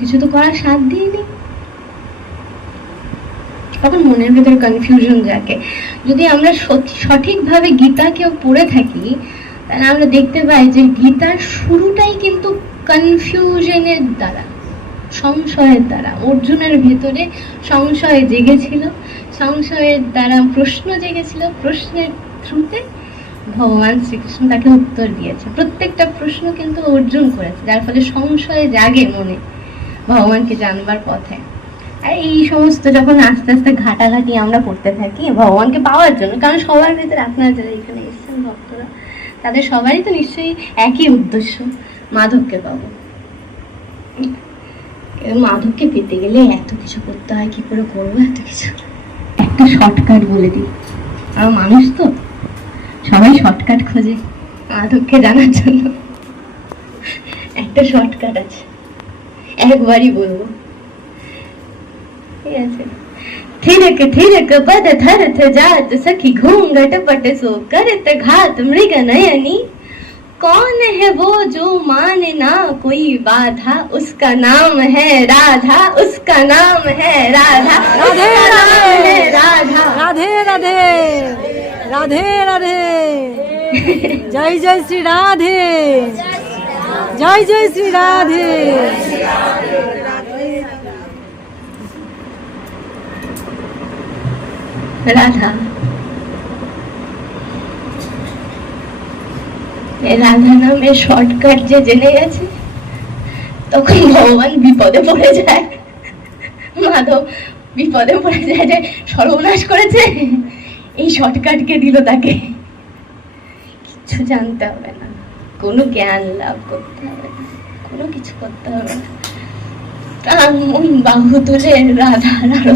কিছু তো করার সাথ দিইনি। তখন মনের ভেতরে কনফিউশন জাগে। যদি আমরা সঠিকভাবে গীতাকেও পড়ে থাকি, তাহলে আমরা দেখতে পাই যে গীতার শুরুটাই কিন্তু কনফিউশনের দ্বারা, সংশয়ের দ্বারা। অর্জুনের ভেতরে সংশয় জেগেছিল, সংশয়ের দ্বারা প্রশ্ন জেগেছিল, প্রশ্নের থ্রুতে ভগবান শ্রীকৃষ্ণ তাকে উত্তর দিয়েছে। প্রত্যেকটা প্রশ্ন কিন্তু অর্জুন করেছে, যার ফলে সংশয় জাগে মনে ভগবানকে জানবার পথে। আর এই সমস্ত যখন আস্তে আস্তে ঘাটাঘাটি আমরা করতে থাকি ভগবানকে পাওয়ার জন্য, কারণ সবার ভেতরে, আপনারা যারা এখানে এসেছেন ভক্তরা, তাদের সবারই তো নিশ্চয়ই একই উদ্দেশ্য, মাধবকে পাবো। মাধবকে পেতে গেলে এত কিছু করতে হয়, কি করে করবো এত কিছু? একটা শর্টকাট বলে দিই, আর মানুষ তো সবাই শর্টকাট খোঁজে মাধবকে জানার জন্য। একটা শর্টকাট আছে, একবারই বলবো, ঠিক আছে? थिरक थिरक पद धरत जात सखी घूंघट पट सो करत घात मृग नयनी। कौन है वो जो माने ना कोई बाधा, उसका नाम है राधा, उसका नाम है राधा, राधे राधे राधा राधे राधे राधे राधे। जय जय श्री राधे, जय जय श्री राधे। রাধা, রাধা নামের শর্টকাট যে জেনে গেছে, তখন ভগবান বিপদে পড়ে যায়, মাধব বিপদে পড়ে যায় যে সর্বনাশ করেছে, এই শর্টকাট কে দিল তাকে। কিছু জানতে হবে না, কোনো জ্ঞান লাভ করতে হবে না, কোনো কিছু করতে হবে না, তার মন বাহু তুলে রাধার